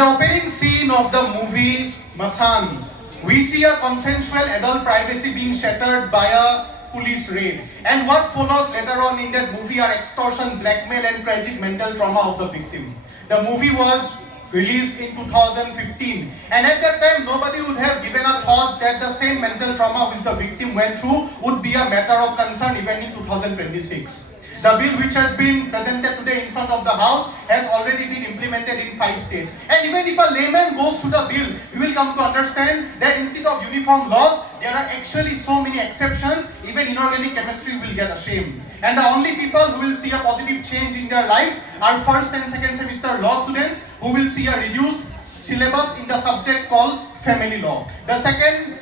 the opening scene of the movie Masan, we see a consensual adult privacy being shattered by a police raid. And what follows later on in that movie are extortion, blackmail, and tragic mental trauma of the victim. The movie was released in 2015, and at that time nobody would have given a thought that the same mental trauma which the victim went through would be a matter of concern even in 2026. The bill which has been presented today in front of the House has already been implemented in 5 states. And even if a layman goes to the bill, we will come to understand that instead of uniform laws, there are actually so many exceptions, even inorganic chemistry will get ashamed. And the only people who will see a positive change in their lives are first and second semester law students who will see a reduced syllabus in the subject called family law. The second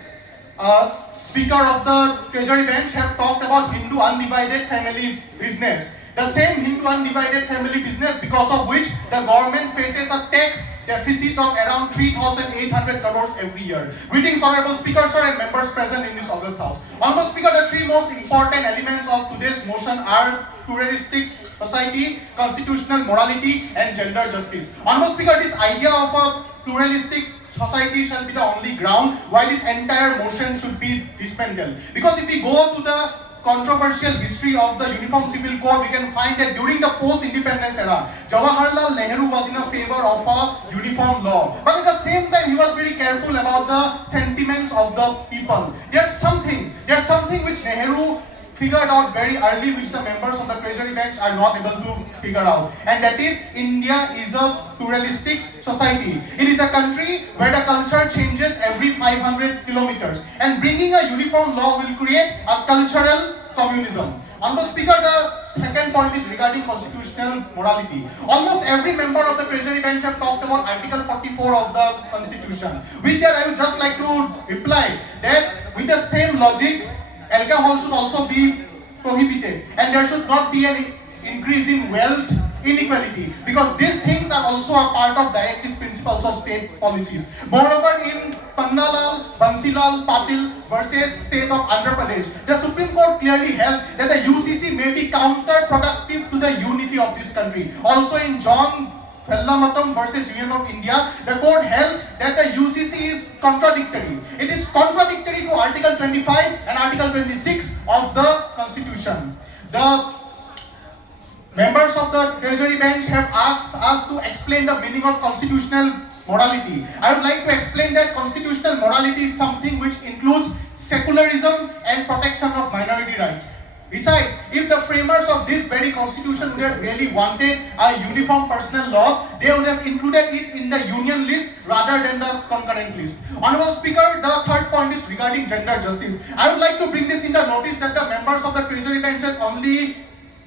Speaker of the Treasury Bench have talked about Hindu undivided family business. The same Hindu undivided family business because of which the government faces a tax deficit of around 3,800 crores every year. Greetings, Honorable Speaker, sir, and members present in this August House. Honorable Speaker, the 3 most important elements of today's motion are pluralistic society, constitutional morality, and gender justice. Honorable Speaker, this idea of a pluralistic society shall be the only ground why this entire motion should be dismantled. Because if we go to the controversial history of the Uniform Civil Code, we can find that during the post-independence era, Jawaharlal Nehru was in a favor of a uniform law. But at the same time, he was very careful about the sentiments of the people. There's something which Nehru figured out very early, which the members of the Treasury Bench are not able to figure out. And that is, India is a pluralistic society. It is a country where the culture changes every 500 kilometers. And bringing a uniform law will create a cultural communism. Honorable Speaker, the second point is regarding constitutional morality. Almost every member of the Treasury Bench have talked about Article 44 of the Constitution. With that, I would just like to reply that with the same logic, alcohol should also be prohibited, and there should not be an increase in wealth inequality, because these things are also a part of directive principles of state policies. Moreover, in Pannalal, Bansilal, Patil versus State of Andhra Pradesh, the Supreme Court clearly held that the UCC may be counterproductive to the unity of this country. Also in John Vellamatam versus Union of India, the court held that the UCC is contradictory. It is contradictory to Article 25 and Article 26 of the Constitution. The members of the Treasury Bench have asked us to explain the meaning of constitutional morality. I would like to explain that constitutional morality is something which includes secularism and protection of minority rights. Besides, if the framers of this very constitution would have really wanted a uniform personal laws, they would have included it in the union list rather than the concurrent list. Honorable Speaker, the third point is regarding gender justice. I would like to bring this in the notice that the members of the Treasury benches only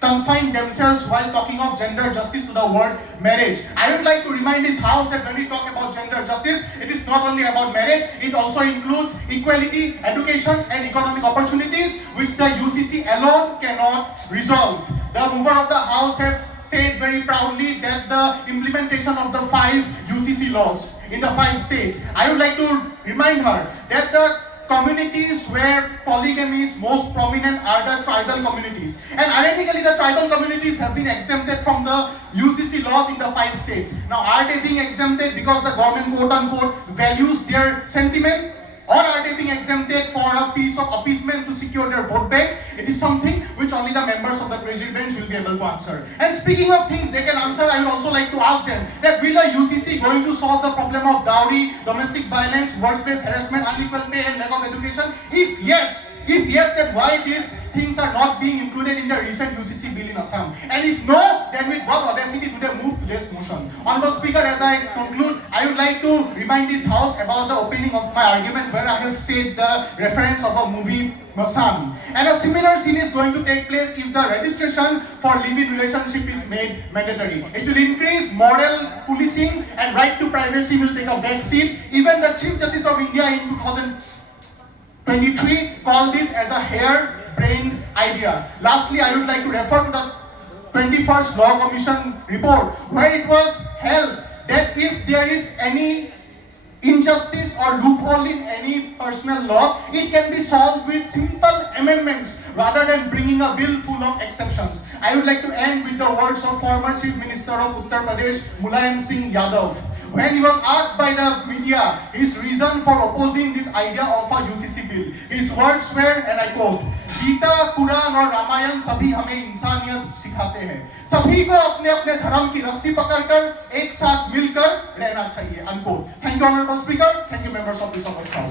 confine themselves while talking of gender justice to the word marriage. I would like to remind this House that when we talk about gender justice, it is not only about marriage, it also includes equality, education, and economic opportunities, which the UCC alone cannot resolve. The mover of the House have said very proudly that the implementation of the 5 UCC laws in the 5 states. I would like to remind her that the communities where polygamy is most prominent are the tribal communities. And ironically, the tribal communities have been exempted from the UCC laws in the 5 states. Now, are they being exempted because the government quote-unquote values their sentiment? Or are they being exempted for a piece of appeasement to secure their vote bank? It is something which only the members of the Treasury bench will be able to answer. And speaking of things they can answer, I would also like to ask them that will the UCC going to solve the problem of dowry, domestic violence, workplace harassment, unequal pay, and lack of education? If yes, then why these things are not being included in the recent UCC bill in Assam? And if no, then with what audacity do they move to this motion? Honorable Speaker, as I conclude, I would like to remind this House about the opening of my argument where I have said the reference of a movie Masan. And a similar scene is going to take place if the registration for live-in relationship is made mandatory. It will increase moral policing and right to privacy will take a back seat. Even the Chief Justice of India in 2023 called this as a hair-brained idea. Lastly, I would like to refer to the 21st Law Commission report where it was held that if there is any injustice or loophole in any personal laws, it can be solved with simple amendments rather than bringing a bill full of exceptions. I would like to end with the words of former Chief Minister of Uttar Pradesh, Mulayam Singh Yadav, When he was asked by the media his reason for opposing this idea of a UCC bill, his words were, and I quote, Gita, Quran और रामायण सभी हमें इंसानियत सिखाते हैं. सभी को अपने अपने धर्म की रस्सी पकड़कर एक साथ मिलकर रहना चाहिए. Unquote. Thank you, Honorable Speaker. Thank you, members of this House.